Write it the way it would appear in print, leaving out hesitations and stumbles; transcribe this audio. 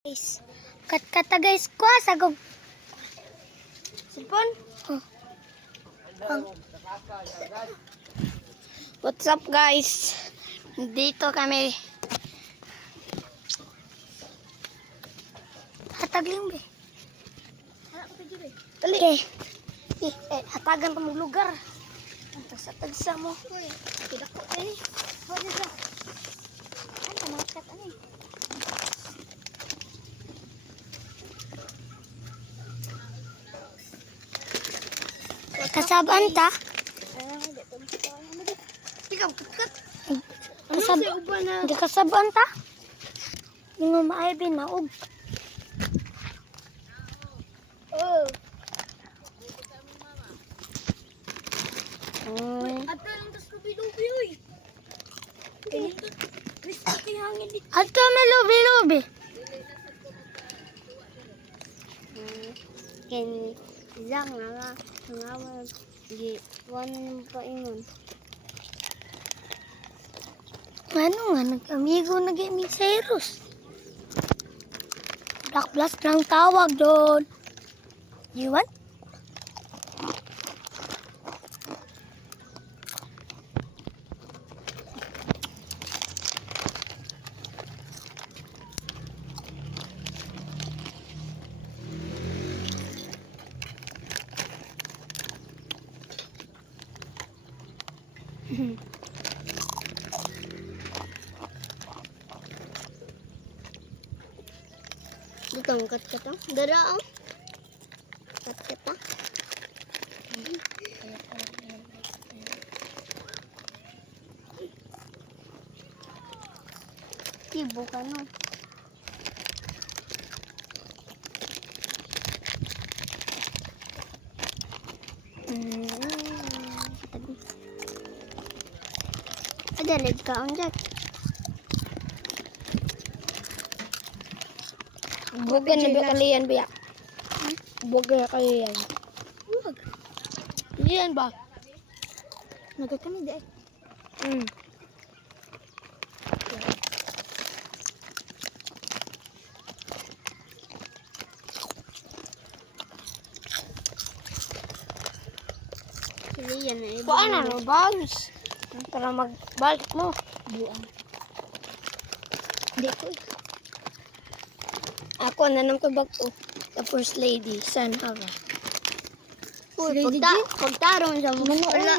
Guys, kat-kata guys, kuha sagog. Sipon? Oh. What's up guys? Dito kami. Hatag lang be. Okay. Hatagan pa mong lugar. Tagsa mo. Tidak ko eh. Ano ba? Ano makat ani? Kasabaan ta? Ikaw, kat. Hindi kasabaan ta? Hindi mo maayabin naog. Oh. Ato lang tas lubi-lubi, uy. Kristo kay hangin dito. Ato may lubi-lubi. Ken Zang nga di wala nang paingon. Ano nga, nag-amigo nag-gaming Cyrus. Black Blast lang tawag doon. You want? Dito ang kat-katang. Dara ang kat-katang. Tibo ka no. Ada led ka ang jack. Bukan na ba kalian ba? Bukan na kalian. Huwag. Yan ba? Nagkakami di ay. Sili yan na iba. Kuan na no, bags. Para magbalik mo. Buang. Hindi ko. Ako na nang kubag ko. The first lady, San Hava. Uy, pagtarong sa mga. Wala.